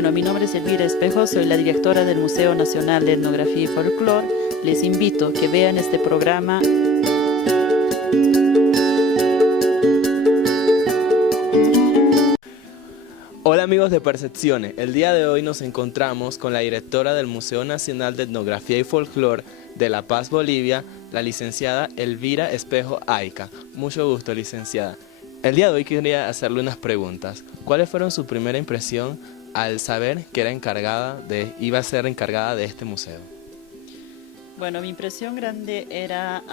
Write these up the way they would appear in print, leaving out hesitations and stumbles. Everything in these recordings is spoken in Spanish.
Bueno, mi nombre es Elvira Espejo, soy la directora del Museo Nacional de Etnografía y Folclore. Les invito a que vean este programa. Hola amigos de Percepciones, el día de hoy nos encontramos con la directora del Museo Nacional de Etnografía y Folclore de La Paz, Bolivia, la licenciada Elvira Espejo Ayca. Mucho gusto, licenciada. El día de hoy quería hacerle unas preguntas. ¿Cuáles fueron su primera impresión al saber que iba a ser encargada de este museo? Bueno, mi impresión grande era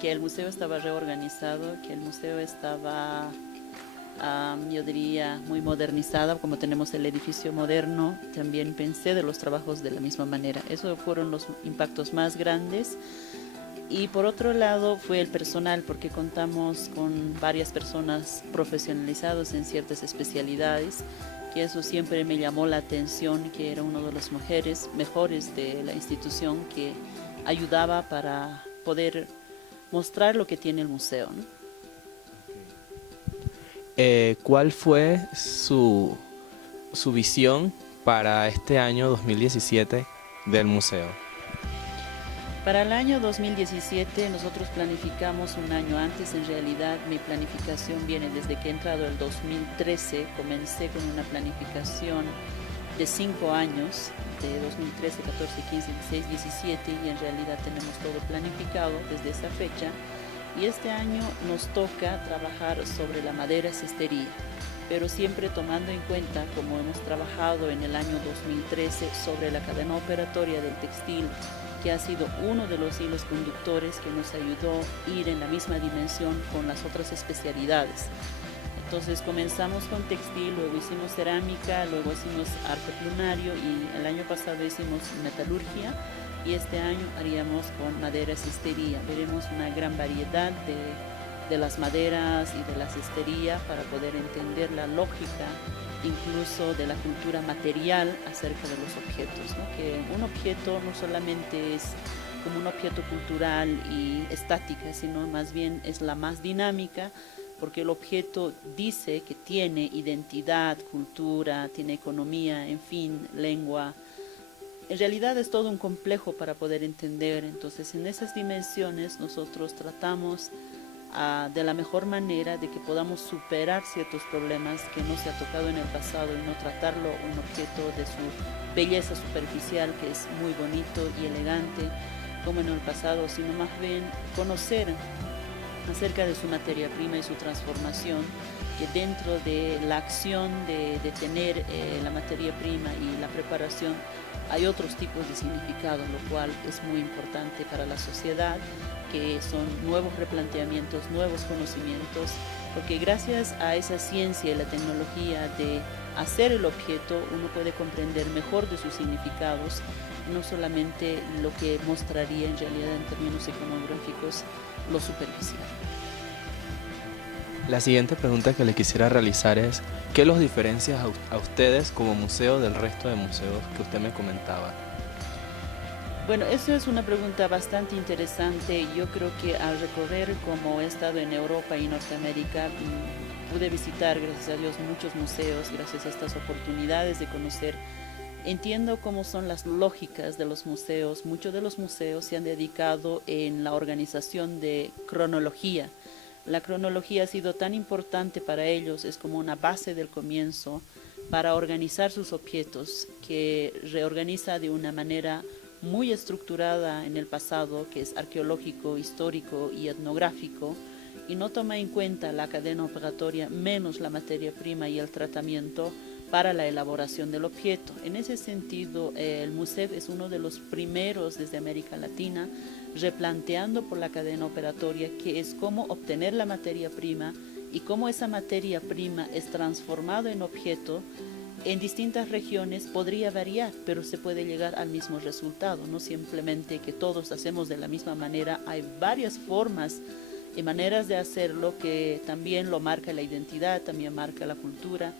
que el museo estaba reorganizado, que el museo estaba, yo diría, muy modernizado, como tenemos el edificio moderno. También pensé de los trabajos de la misma manera. Esos fueron los impactos más grandes. Y por otro lado fue el personal, porque contamos con varias personas profesionalizadas en ciertas especialidades, que eso siempre me llamó la atención, que era una de las mujeres mejores de la institución que ayudaba para poder mostrar lo que tiene el museo, ¿no? ¿Cuál fue su visión para este año 2017 del museo? Para el año 2017 nosotros planificamos un año antes. En realidad mi planificación viene desde que he entrado el 2013. Comencé con una planificación de 5 años, de 2013, 14, 15, 16, 17, y en realidad tenemos todo planificado desde esa fecha. Y este año nos toca trabajar sobre la madera cestería, pero siempre tomando en cuenta, como hemos trabajado en el año 2013, sobre la cadena operatoria del textil, que ha sido uno de los hilos conductores que nos ayudó a ir en la misma dimensión con las otras especialidades. Entonces comenzamos con textil, luego hicimos cerámica, luego hicimos arte plumario y el año pasado hicimos metalurgia, y este año haríamos con madera cestería. Veremos una gran variedad de las maderas y de la cestería para poder entender la lógica incluso de la cultura material acerca de los objetos, ¿no? Que un objeto no solamente es como un objeto cultural y estática, sino más bien es la más dinámica, porque el objeto dice que tiene identidad, cultura, tiene economía, en fin, lengua. En realidad es todo un complejo para poder entender. Entonces, en esas dimensiones nosotros tratamos de la mejor manera de que podamos superar ciertos problemas que no se ha tocado en el pasado y no tratarlo un objeto de su belleza superficial, que es muy bonito y elegante como en el pasado, sino más bien conocer acerca de su materia prima y su transformación, que dentro de la acción de tener la materia prima y la preparación hay otros tipos de significado, lo cual es muy importante para la sociedad, que son nuevos replanteamientos, nuevos conocimientos, porque gracias a esa ciencia y la tecnología de hacer el objeto, uno puede comprender mejor de sus significados, no solamente lo que mostraría en realidad en términos iconográficos lo superficial. La siguiente pregunta que le quisiera realizar es, ¿qué los diferencia a ustedes como museo del resto de museos que usted me comentaba? Bueno, eso es una pregunta bastante interesante. Yo creo que al recorrer, como he estado en Europa y Norteamérica, pude visitar, gracias a Dios, muchos museos, gracias a estas oportunidades de conocer. Entiendo cómo son las lógicas de los museos. Muchos de los museos se han dedicado en la organización de cronología. La cronología ha sido tan importante para ellos, es como una base del comienzo para organizar sus objetos, que reorganiza de una manera muy estructurada en el pasado, que es arqueológico, histórico y etnográfico, y no toma en cuenta la cadena operatoria menos la materia prima y el tratamiento para la elaboración del objeto. En ese sentido, el MUSEF es uno de los primeros desde América Latina replanteando por la cadena operatoria, que es cómo obtener la materia prima y cómo esa materia prima es transformada en objeto. En distintas regiones podría variar, pero se puede llegar al mismo resultado, no simplemente que todos hacemos de la misma manera. Hay varias formas y maneras de hacerlo que también lo marca la identidad, también marca la cultura,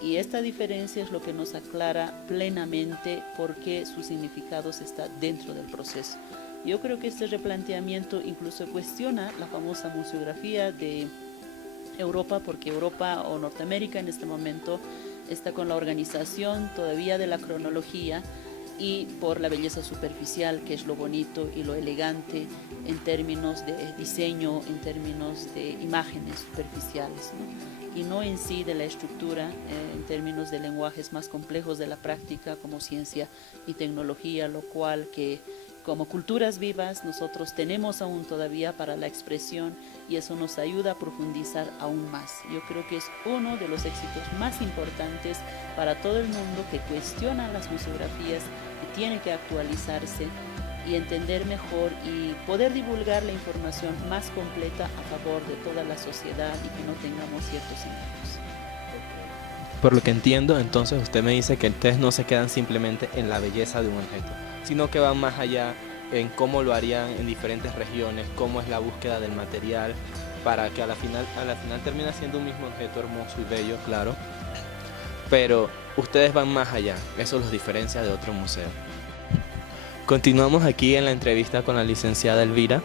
y esta diferencia es lo que nos aclara plenamente por qué su significado está dentro del proceso. Yo creo que este replanteamiento incluso cuestiona la famosa museografía de Europa, porque Europa o Norteamérica en este momento está con la organización todavía de la cronología y por la belleza superficial, que es lo bonito y lo elegante en términos de diseño, en términos de imágenes superficiales, ¿no? Y no en sí de la estructura, en términos de lenguajes más complejos de la práctica como ciencia y tecnología, lo cual que como culturas vivas nosotros tenemos aún todavía para la expresión y eso nos ayuda a profundizar aún más. Yo creo que es uno de los éxitos más importantes para todo el mundo que cuestiona las museografías, que tiene que actualizarse y entender mejor y poder divulgar la información más completa a favor de toda la sociedad y que no tengamos ciertos engaños. Por lo que entiendo, entonces usted me dice que ustedes no se quedan simplemente en la belleza de un objeto, sino que van más allá en cómo lo harían en diferentes regiones, cómo es la búsqueda del material, para que a la final termine siendo un mismo objeto hermoso y bello, claro, pero ustedes van más allá, eso los diferencia de otro museo. Continuamos aquí en la entrevista con la licenciada Elvira.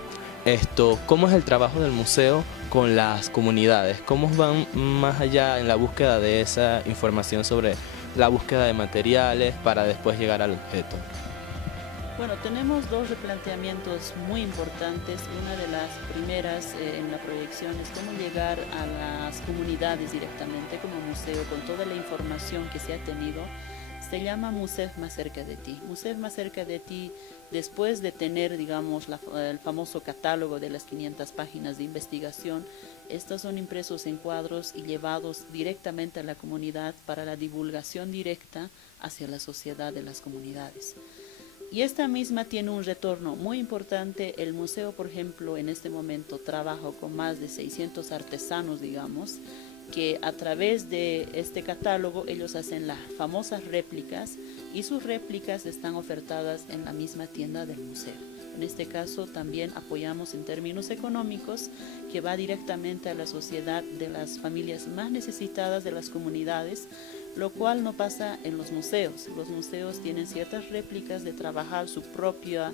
¿Cómo es el trabajo del museo con las comunidades? ¿Cómo van más allá en la búsqueda de esa información sobre la búsqueda de materiales para después llegar al objeto? Bueno, tenemos dos replanteamientos muy importantes. Una de las primeras en la proyección es cómo llegar a las comunidades directamente como museo con toda la información que se ha tenido. Se llama Museo más cerca de ti. Museo más cerca de ti, después de tener, digamos, el famoso catálogo de las 500 páginas de investigación, estos son impresos en cuadros y llevados directamente a la comunidad para la divulgación directa hacia la sociedad de las comunidades. Y esta misma tiene un retorno muy importante. El museo, por ejemplo, en este momento trabaja con más de 600 artesanos, digamos, que a través de este catálogo ellos hacen las famosas réplicas y sus réplicas están ofertadas en la misma tienda del museo. En este caso también apoyamos en términos económicos que va directamente a la sociedad de las familias más necesitadas de las comunidades, lo cual no pasa en los museos. Los museos tienen ciertas réplicas de trabajar su propia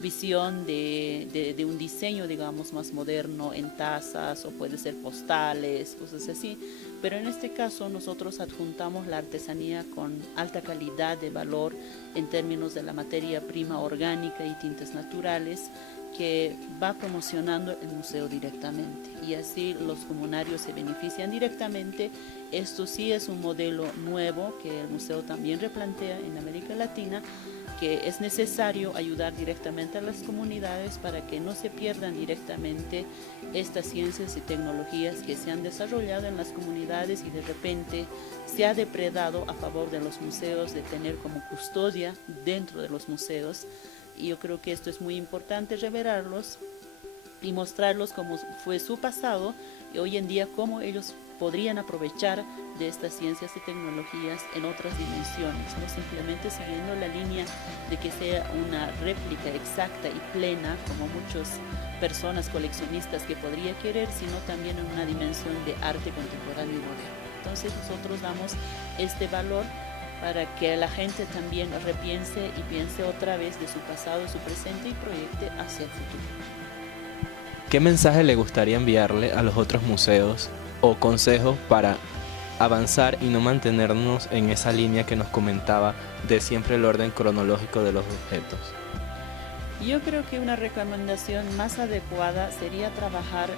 visión de un diseño, digamos, más moderno en tazas o puede ser postales, cosas así. Pero en este caso nosotros adjuntamos la artesanía con alta calidad de valor en términos de la materia prima orgánica y tintes naturales que va promocionando el museo directamente y así los comunarios se benefician directamente. Esto sí es un modelo nuevo que el museo también replantea en América Latina, que es necesario ayudar directamente a las comunidades para que no se pierdan directamente estas ciencias y tecnologías que se han desarrollado en las comunidades y de repente se ha depredado a favor de los museos de tener como custodia dentro de los museos. Y yo creo que esto es muy importante revelarlos y mostrarlos cómo fue su pasado y hoy en día cómo ellos podrían aprovechar de estas ciencias y tecnologías en otras dimensiones, no simplemente siguiendo la línea de que sea una réplica exacta y plena como muchas personas coleccionistas que podría querer, sino también en una dimensión de arte contemporáneo y moderno. Entonces nosotros damos este valor para que la gente también repiense y piense otra vez de su pasado, su presente y proyecte hacia el futuro. ¿Qué mensaje le gustaría enviarle a los otros museos o consejos para avanzar y no mantenernos en esa línea que nos comentaba de siempre el orden cronológico de los objetos? Yo creo que una recomendación más adecuada sería trabajar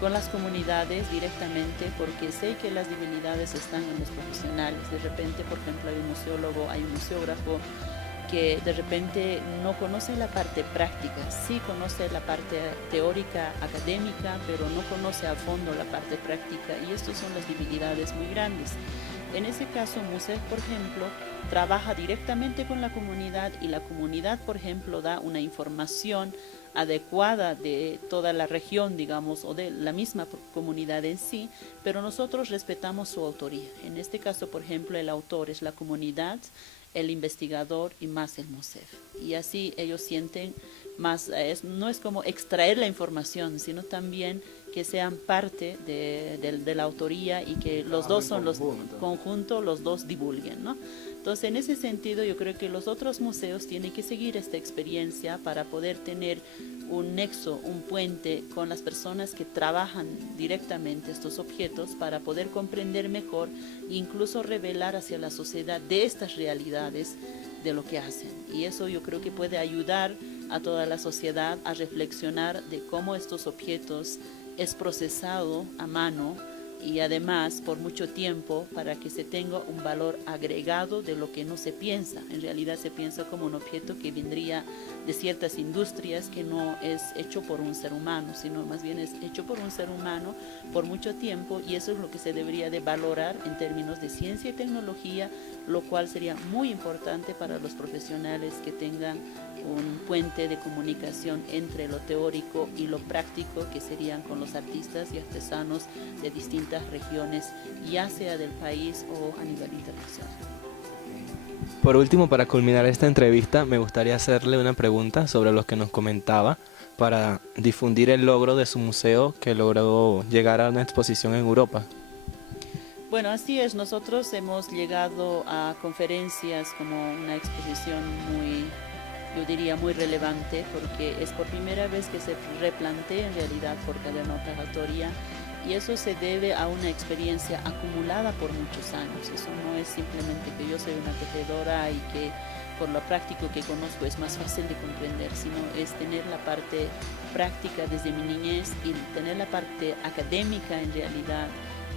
con las comunidades directamente, porque sé que las divinidades están en los profesionales. De repente, por ejemplo, hay un museólogo, hay un museógrafo que de repente no conoce la parte práctica, sí conoce la parte teórica, académica, pero no conoce a fondo la parte práctica y estas son las divinidades muy grandes. En ese caso, Museo, por ejemplo, trabaja directamente con la comunidad y la comunidad, por ejemplo, da una información adecuada de toda la región, digamos, o de la misma comunidad en sí, pero nosotros respetamos su autoría. En este caso, por ejemplo, el autor es la comunidad, el investigador y más el museo. Y así ellos sienten más, no es como extraer la información, sino también que sean parte de la autoría y que los dos son los conjuntos, los dos divulguen, ¿no? Entonces, en ese sentido, yo creo que los otros museos tienen que seguir esta experiencia para poder tener un nexo, un puente con las personas que trabajan directamente estos objetos para poder comprender mejor e incluso revelar hacia la sociedad de estas realidades de lo que hacen. Y eso yo creo que puede ayudar a toda la sociedad a reflexionar de cómo estos objetos es procesado a mano y además por mucho tiempo para que se tenga un valor agregado de lo que no se piensa. En realidad se piensa como un objeto que vendría de ciertas industrias, que no es hecho por un ser humano, sino más bien es hecho por un ser humano por mucho tiempo, y eso es lo que se debería de valorar en términos de ciencia y tecnología, lo cual sería muy importante para los profesionales que tengan un puente de comunicación entre lo teórico y lo práctico, que serían con los artistas y artesanos de distintas regiones, ya sea del país o a nivel internacional. Por último, para culminar esta entrevista, me gustaría hacerle una pregunta sobre lo que nos comentaba para difundir el logro de su museo, que logró llegar a una exposición en Europa. Bueno, así es. Nosotros hemos llegado a conferencias como una exposición muy, yo diría, muy relevante, porque es por primera vez que se replantea en realidad por cadena operatoria, y eso se debe a una experiencia acumulada por muchos años. Eso no es simplemente que yo soy una tejedora y que por lo práctico que conozco es más fácil de comprender, sino es tener la parte práctica desde mi niñez y tener la parte académica en realidad,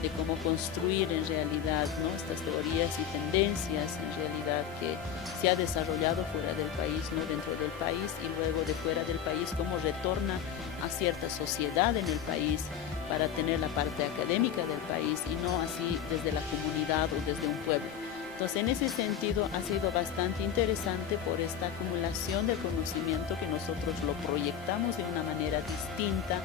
de cómo construir en realidad, ¿no?, estas teorías y tendencias en realidad que se ha desarrollado fuera del país, no dentro del país, y luego de fuera del país, cómo retorna a cierta sociedad en el país para tener la parte académica del país y no así desde la comunidad o desde un pueblo. Entonces, en ese sentido ha sido bastante interesante por esta acumulación de conocimiento que nosotros lo proyectamos de una manera distinta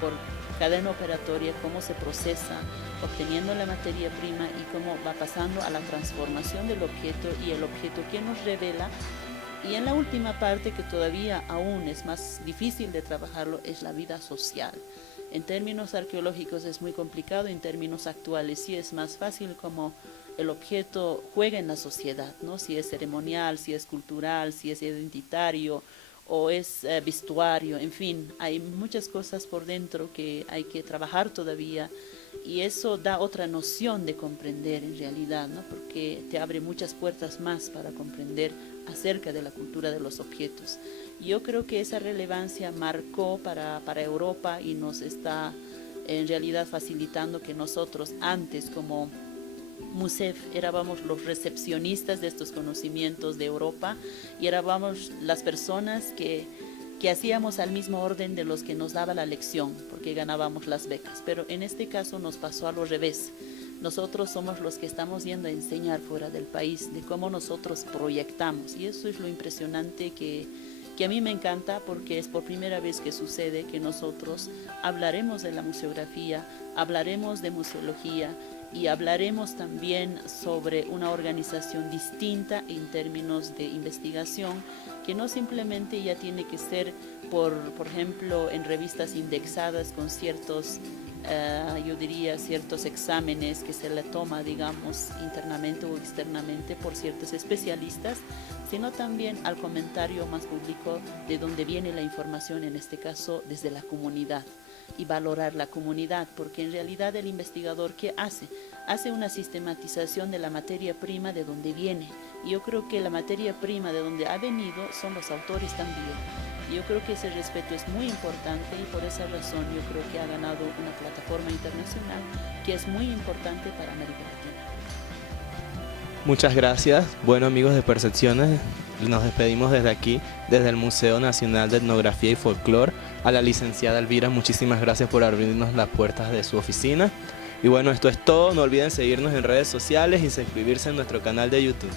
por cadena operatoria, cómo se procesa, obteniendo la materia prima y cómo va pasando a la transformación del objeto y el objeto que nos revela. Y en la última parte, que todavía aún es más difícil de trabajarlo, es la vida social. En términos arqueológicos es muy complicado, en términos actuales sí es más fácil como el objeto juega en la sociedad, ¿no? Si es ceremonial, si es cultural, si es identitario o es vestuario, en fin, hay muchas cosas por dentro que hay que trabajar todavía, y eso da otra noción de comprender en realidad, ¿no? Porque te abre muchas puertas más para comprender acerca de la cultura de los objetos. Yo creo que esa relevancia marcó para Europa y nos está en realidad facilitando que nosotros antes como MUSEF éramos los recepcionistas de estos conocimientos de Europa y éramos las personas que hacíamos al mismo orden de los que nos daba la lección, porque ganábamos las becas. Pero en este caso nos pasó a lo revés. Nosotros somos los que estamos yendo a enseñar fuera del país, de cómo nosotros proyectamos, y eso es lo impresionante que a mí me encanta, porque es por primera vez que sucede que nosotros hablaremos de la museografía, hablaremos de museología y hablaremos también sobre una organización distinta en términos de investigación, que no simplemente ya tiene que ser por ejemplo, en revistas indexadas con ciertos yo diría ciertos exámenes que se le toma, digamos, internamente o externamente por ciertos especialistas, sino también al comentario más público de donde viene la información, en este caso desde la comunidad, y valorar la comunidad, porque en realidad el investigador, ¿qué hace? Hace una sistematización de la materia prima de donde viene, y yo creo que la materia prima de donde ha venido son los autores también. Yo creo que ese respeto es muy importante, y por esa razón yo creo que ha ganado una plataforma internacional que es muy importante para América Latina. Muchas gracias. Bueno, amigos de Percepciones, nos despedimos desde aquí, desde el Museo Nacional de Etnografía y Folclore. A la licenciada Elvira, muchísimas gracias por abrirnos las puertas de su oficina. Y bueno, esto es todo. No olviden seguirnos en redes sociales y suscribirse en nuestro canal de YouTube.